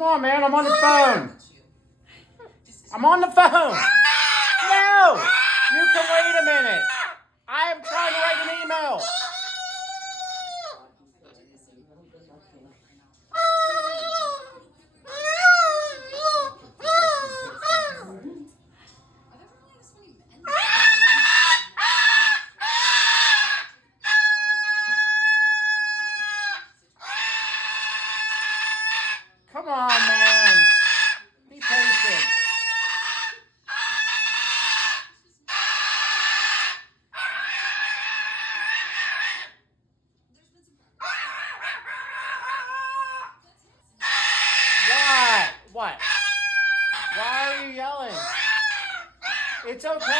Come on, man. I'm on the phone. I'm on the phone. No! You can wait a minute. I am trying to write an email. Come on, man. Be patient. What? What? Why are you yelling? It's okay.